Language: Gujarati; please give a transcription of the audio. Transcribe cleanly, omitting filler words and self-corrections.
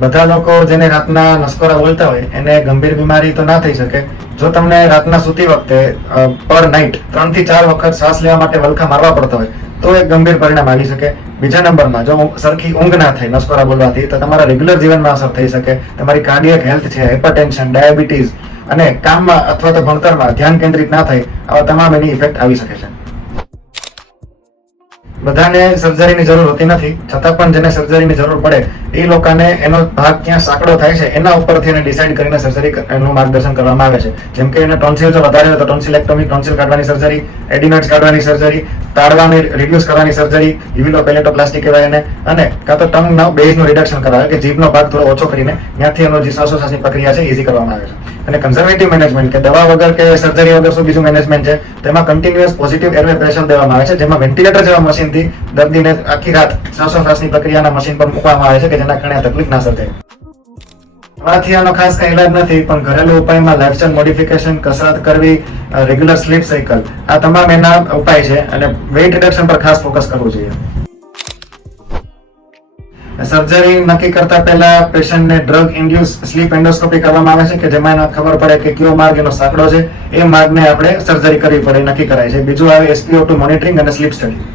બધા લોકો જેને રાતના નસકોરા બોલતા હોય એને ગંભીર બીમારી તો ના થઈ શકે. જો તમને રાતના સૂતી વખતે પર નાઇટ 3 થી 4 વખત શ્વાસ લેવા માટે વલખા મારવા પડતા હોય તો એક ગંભીર પરિણામ આવી શકે. બીજા નંબરમાં જો સરખી ઊંઘ ના થાય નસકોરા બોલવાથી તો તમારા રેગ્યુલર જીવનમાં અસર થઈ શકે. તમારી કાર્ડિયક હેલ્થ છે, હાઇપરટેન્શન, ડાયાબિટીસ અને કામમાં અથવા તો ભણતરમાં ધ્યાન કેન્દ્રિત ના થાય, આવા તમામ એની ઇફેક્ટ આવી શકે છે. બધાને સર્જરીની જરૂર હોતી નથી, છતાં પણ જેને સર્જરીની જરૂર પડે એ લોકોને એનો ભાગ ક્યાં સાંકડો થાય છે એના ઉપરથી એને ડિસાઇડ કરીને સર્જરી નું માર્ગદર્શન કરવામાં આવે છે. જેમ કે એને ટોન્સિલ જો વધારે હોય તો ટોન્સિલેક્ટોમી, ટોન્સિલ કાઢવાની સર્જરી, એડિનોઇડ્સ કાઢવાની સર્જરી, તાળવાની રિડ્યુસ કરવાની સર્જરી, યુવિલોપેલેટોપ્લાસ્ટી કહેવાય એને, અને કાં તો ટંગના બેઝનું રિડક્શન કરાવે કે જીભનો ભાગ થોડો ઓછો કરીને ત્યાંથી એનો જે શ્વાસોશ્વાસની પ્રક્રિયા છે ઇઝી કરવામાં આવે છે. અને કન્ઝર્વેટિવ મેનેજમેન્ટ કે દવા વગર કે સર્જરી વગર શું બીજું મેનેજમેન્ટ છે, તેમાં કન્ટિન્યુઅસ પોઝિટિવ એરવે પ્રેશર દેવામાં આવે છે, જેમાં વેન્ટિલેટર જેવા મશીનથી દર્દીને આખી રાત શ્વાસોશ્વાસની પ્રક્રિયાના મશીન પર મૂકવામાં આવે છે કે જેના કારણે તકલીફ ના સર્જાય. આથી આનો ખાસ કઈ ઇલાજ નથી, પણ ઘરેલું ઉપાયમાં લાઇફસ્ટાઇલ મોડિફિકેશન, કસરત કરવી, રેગ્યુલર સ્લીપ સાયકલ, આ તમામ એના ઉપાય છે. અને વેઇટ રિડક્શન પર ખાસ ફોકસ કરવું જોઈએ. સર્જરી નક્કી કરતા પહેલા પેશન્ટને ડ્રગ ઇન્ડ્યુસ સ્લીપ એન્ડોસ્કોપી કરવામાં આવે છે કે જેમાં એને ખબર પડે કે કયો માર્ગ એનો સાંકડો છે, એ માર્ગને આપણે સર્જરી કરવી પડે નક્કી કરાય છે. બીજું આવે SpO2 મોનિટરિંગ અને સ્લીપ સ્ટડી.